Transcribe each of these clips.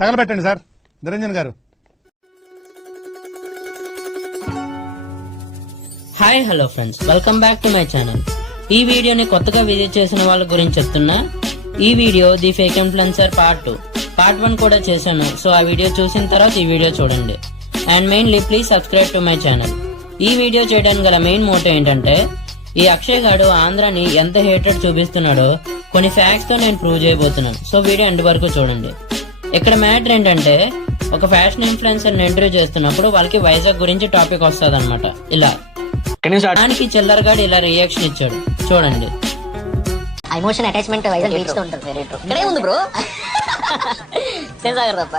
తగలబెట్టండి sir Niranjan గారు. Hi hello friends, welcome back to my channel. ఈ వీడియోని కొత్తగా విజిట్ చేసిన వాళ్ళ గురించి చెప్తున్నా. ఈ video the fake influencer part 1 కూడా చేశాను. సో ఆ వీడియో చూసిన తర్వాత ఈ వీడియో చూడండి. And mainly please subscribe to my channel. ఈ వీడియో చేయడానికి గల మెయిన్ మోటివ్ ఏంటంటే, ఈ అక్షయ్ గాడు ఆంధ్రాని ఎంత హేటెడ్ చూపిస్తున్నాడో కొన్ని ఫ్యాక్ట్స్ తో నేను ప్రూవ్ చేయబోతున్నాను. సో వీడియో ఎండ్ వరకు చూడండి. ఇక్కడ మ్యాటర్ ఏంటంటే, ఒక ఫ్యాషన్ ఇన్ఫ్లుయెన్సర్ ఇంటర్వ్యూ చేస్తున్నప్పుడు వాళ్ళకి వైజాగ్ గురించి టాపిక్ వస్తుంది అనమాట. ఇలా దానికి చిల్లర్ గాడు ఇలా రియాక్షన్ ఇచ్చాడు, చూడండి. ఎమోషన్ అటాచ్మెంట్ వైజాగ్ బీచ్ తో ఉంటుంది. Very true. ఇక్కడే ఉంది బ్రో. సెన్సాగర్ తప్ప.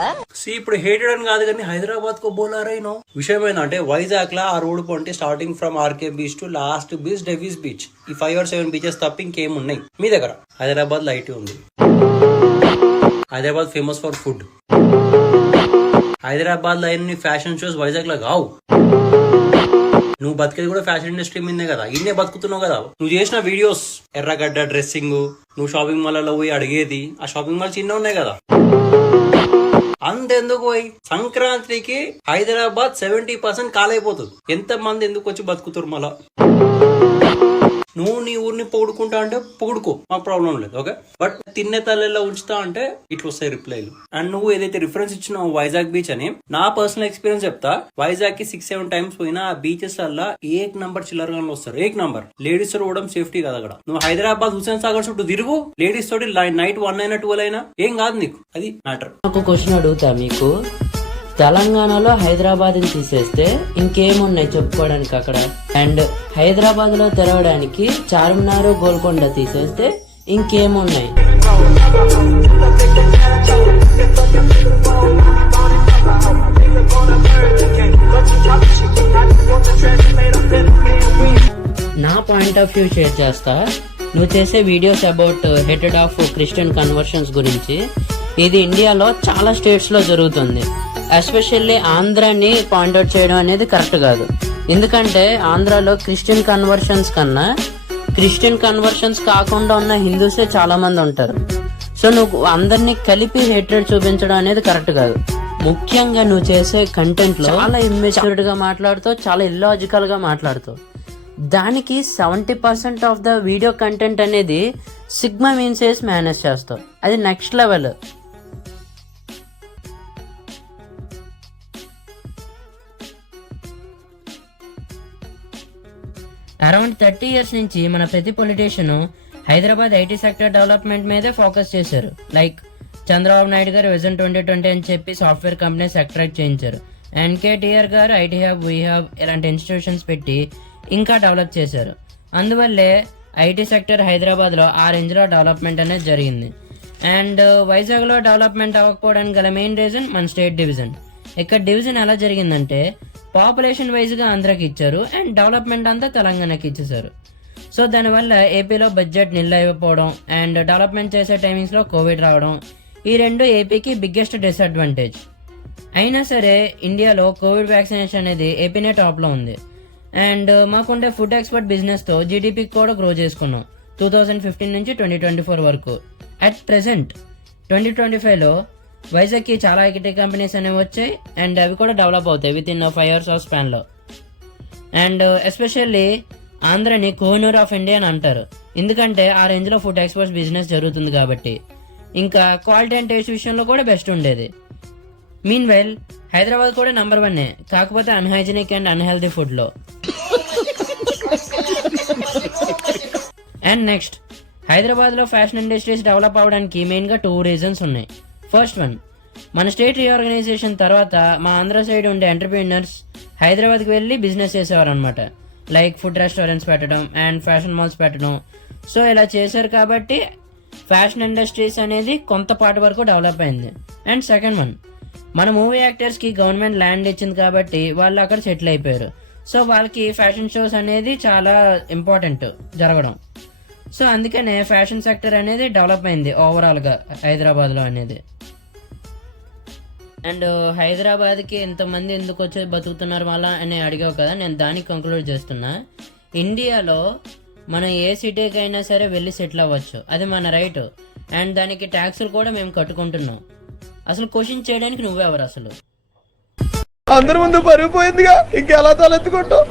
ఇప్పుడు హేటెడ్ అని కాదు కానీ హైదరాబాద్ కో బోలారైనో విషయం ఏంటంటే, వైజాగ్ లా ఆ రోడ్ పొంటే starting from RK beach to last beach డెవిస్ బీచ్, ఈ 5 or 7 బీచెస్ తప్ప ఇంకేం ఉన్నాయి మీ దగ్గర? హైదరాబాద్ లో ఐటీ ఉంది. Hyderabad famous for food. Hyderabad లో అన్ని ఫ్యాషన్ షోస్ వైజాగ్ లో కావు. నువ్వు బతికేది కూడా ఫ్యాషన్ ఇండస్ట్రీ మీదే కదా, ఇన్నే బతుకుతున్నావు కదా. నువ్వు చేసిన వీడియోస్, ఎర్రగడ్డ డ్రెస్సింగ్, నువ్వు షాపింగ్ మాల్లో పోయి అడిగేది, ఆ షాపింగ్ మాల్ చిన్న ఉన్నాయి కదా. అంతెందుకు పోయి సంక్రాంతికి హైదరాబాద్ 70% కాలైపోతుంది. ఎంత మంది ఎందుకు వచ్చి బతుకుతారు మళ్ళా? నువ్వు నీ ఊరిని పొగుడుకుంటా అంటే పొగుడుకో, మాకు ప్రాబ్లం లేదు, ఓకే. బట్ తిన్నే తల్లెల్లో ఉంచుతా అంటే ఇట్లా వస్తాయి రిప్లైలు. అండ్ నువ్వు ఏదైతే రిఫరెన్స్ ఇచ్చినావు వైజాగ్ బీచ్ అని, నా పర్సనల్ ఎక్స్పీరియన్స్ చెప్తా. వైజాగ్ కి 6-7 times పోయినా ఆ బీచెస్ వల్ల ఏక్ నంబర్ చిల్లరగానే వస్తారు. ఏక్ నంబర్ లేడీస్ తో పోవడం సేఫ్టీ కదా అక్కడ. నువ్వు హైదరాబాద్ హుసేన్ సాగర్ చుట్టూ తిరుగు, లేడీస్ తోటి నైట్ 1 అయినా 12 అయినా ఏం కాదు నీకు, అది మ్యాటర్. ఒక క్వశ్చన్ అడుగుతా మీకు. తెలంగాణలో హైదరాబాద్ ని తీసేస్తే ఇంకేమున్నాయి చెప్పుకోవడానికి అక్కడ? అండ్ హైదరాబాద్ లో తెరవడానికి చార్మినార్, గోల్కొండ తీసేస్తే ఇంకేమున్నాయి? నా పాయింట్ ఆఫ్ వ్యూ షేర్ చేస్తా. నువ్వు చేసే videos about hated of Christian conversions గురించి, ఇది ఇండియాలో చాలా స్టేట్స్ లో జరుగుతుంది. ఎస్పెషల్లీ ఆంధ్రాని పాయింట్అవుట్ చేయడం అనేది కరెక్ట్ కాదు. ఎందుకంటే ఆంధ్రాలో క్రిస్టియన్ కన్వర్షన్స్ కన్నా క్రిస్టియన్ కన్వర్షన్స్ కాకుండా ఉన్న హిందూసే చాలా మంది ఉంటారు. సో నువ్వు అందరినీ కలిపి హేట్రెడ్ చూపించడం అనేది కరెక్ట్ కాదు. ముఖ్యంగా నువ్వు చేసే కంటెంట్ లో చాలా ఇమ్మెచ్యూర్డ్ గా మాట్లాడుతావు, చాలా ఇల్లాజికల్ గా మాట్లాడుతావు. దానికి 70% ఆఫ్ ద వీడియో కంటెంట్ అనేది సిగ్మా మీన్స్ వేసి మేనేజ్ చేస్తావు. అది నెక్స్ట్ లెవెల్. అరౌండ్ 30 years నుంచి మన ప్రతి politician Hyderabad IT sector development మీదే ఫోకస్ చేశారు. లైక్ చంద్రబాబు నాయుడు గారు విజన్ 2020 అని చెప్పి సాఫ్ట్వేర్ కంపెనీస్ అట్రాక్ట్ చేయించారు. కేటీఆర్ గారు ఐటీ హబ్, వీ హబ్ ఇలాంటి ఇన్స్టిట్యూషన్స్ పెట్టి ఇంకా డెవలప్ చేశారు. అందువల్లే ఐటీ సెక్టర్ హైదరాబాద్ లో ఆ రేంజ్ లో డెవలప్మెంట్ అనేది జరిగింది. అండ్ వైజాగ్ లో డెవలప్మెంట్ అవ్వకపోవడానికి గల మెయిన్ రీజన్ మన స్టేట్ డివిజన్. ఇక్కడ డివిజన్ ఎలా జరిగిందంటే, పాపులేషన్ వైజ్ గా ఆంధ్రాకి ఇచ్చారు అండ్ డెవలప్మెంట్ అంతా తెలంగాణకి ఇచ్చేసారు. సో దానివల్ల ఏపీలో బడ్జెట్ నిల్ అయిపోవడం అండ్ డెవలప్మెంట్ చేసే టైమింగ్స్ లో కోవిడ్ రావడం, ఈ రెండు ఏపీకి బిగ్గెస్ట్ డిసడ్వాంటేజ్. అయినా సరే ఇండియాలో కోవిడ్ వ్యాక్సినేషన్ అనేది ఏపీనే టాప్ లో ఉంది. అండ్ మాకుండే ఫుడ్ ఎక్స్పోర్ట్ బిజినెస్ తో జీడిపి కూడా గ్రో చేసుకున్నాం 2015 నుంచి 2024 వరకు. అట్ ప్రెసెంట్ 2025 లో వైజాగ్ కి చాలా ఐటీ కంపెనీస్ అనేవి వచ్చాయి అండ్ అవి కూడా డెవలప్ అవుతాయి within 5 years of span లో. అండ్ ఎస్పెషల్లీ ఆంధ్రని కోహినూర్ ఆఫ్ ఇండియా అని అంటారు, ఎందుకంటే ఆ రేంజ్ లో ఫుడ్ ఎక్స్పోర్ట్స్ బిజినెస్ జరుగుతుంది కాబట్టి. ఇంకా క్వాలిటీ అండ్ టేస్ట్ విషయంలో కూడా బెస్ట్ ఉండేది. మీన్ వైల్ హైదరాబాద్ కూడా నంబర్ 1, కాకపోతే అన్హైజీనిక్ అండ్ అన్హెల్దీ ఫుడ్ లో. అండ్ నెక్స్ట్, హైదరాబాద్ లో ఫ్యాషన్ ఇండస్ట్రీస్ డెవలప్ అవడానికి మెయిన్ గా 2 reasons ఉన్నాయి. ఫస్ట్ వన్, మన స్టేట్ రీఆర్గనైజేషన్ తర్వాత మా ఆంధ్ర సైడ్ ఉండే ఎంటర్ప్రీనర్స్ హైదరాబాద్కి వెళ్ళి బిజినెస్ చేసేవారు అనమాట. లైక్ ఫుడ్ రెస్టారెంట్స్ పెట్టడం అండ్ ఫ్యాషన్ మాల్స్ పెట్టడం. సో ఇలా చేశారు కాబట్టి ఫ్యాషన్ ఇండస్ట్రీస్ అనేది కొంత పార్ట్ వరకు డెవలప్ అయింది. అండ్ సెకండ్ వన్, మన మూవీ యాక్టర్స్ కి గవర్నమెంట్ ల్యాండ్ ఇచ్చింది కాబట్టి వాళ్ళు అక్కడ సెటిల్ అయిపోయారు. సో వాళ్ళకి ఫ్యాషన్ షోస్ అనేది చాలా ఇంపార్టెంట్ జరగడం. సో అందుకనే ఫ్యాషన్ సెక్టర్ అనేది డెవలప్ అయింది ఓవరాల్ గా హైదరాబాద్ లో అనేది. అండ్ హైదరాబాద్కి ఎంతమంది ఎందుకు వచ్చి బతుకుతున్నారు మళ్ళా అని అడిగావు కదా, నేను దానికి కంక్లూడ్ చేస్తున్నా. ఇండియాలో మనం ఏ సిటీకి అయినా సరే వెళ్ళి సెటిల్ అవ్వచ్చు, అది మన రైట్. అండ్ దానికి ట్యాక్సులు కూడా మేము కట్టుకుంటున్నాం. అసలు క్వశ్చన్ చేయడానికి నువ్వెవరు అసలు? అందరి ముందు పరుగు పోయిందిగా, ఇంకెలా తలెత్తుకుంటావు?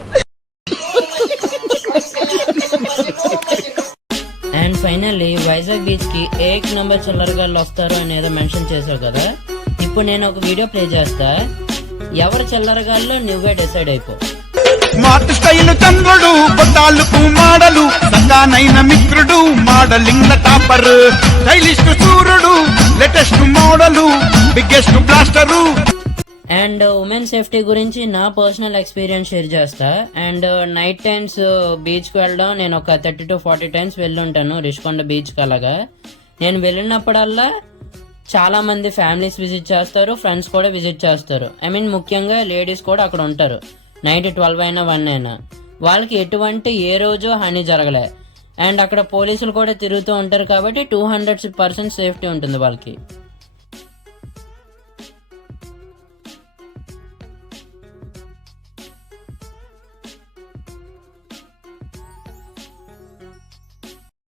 అండ్ ఫైనల్లీ వైజాగ్ బీచ్ కి ఏక్ నెంబర్ చిల్లరగాళ్ళు వస్తారు అని ఏదో మెన్షన్ చేసావు కదా. ఇప్పుడు నేను ఒక వీడియో ప్లే చేస్తా, ఎవరు చిల్లరగాళ్ళు నువ్వే డిసైడ్ అయిపో. స్మార్ట్ స్టైల్ చంద్రుడు, బొట్టాలకు మాడలు, సంగానైన మిత్రుడు, మోడలింగ్ టాపర్, స్టైలిస్ట్ సూర్యుడు, latest model, biggest బ్లాస్టరు. And women safety గురించి నా పర్సనల్ ఎక్స్పీరియన్స్ షేర్ చేస్తా. అండ్ నైట్ టైమ్స్ బీచ్కి వెళ్ళడం నేను ఒక 30 to 40 టైమ్స్ వెళ్ళుంటాను రిషికొండ బీచ్కి. అలాగా నేను వెళ్ళినప్పుడల్లా చాలా మంది ఫ్యామిలీస్ విజిట్ చేస్తారు, ఫ్రెండ్స్ కూడా విజిట్ చేస్తారు. ఐ మీన్ ముఖ్యంగా లేడీస్ కూడా అక్కడ ఉంటారు. నైట్ 12 అయినా 1 అయినా వాళ్ళకి ఎటువంటి ఏ రోజు హాని జరగలే. అండ్ అక్కడ పోలీసులు కూడా తిరుగుతూ ఉంటారు కాబట్టి 200% సేఫ్టీ ఉంటుంది వాళ్ళకి.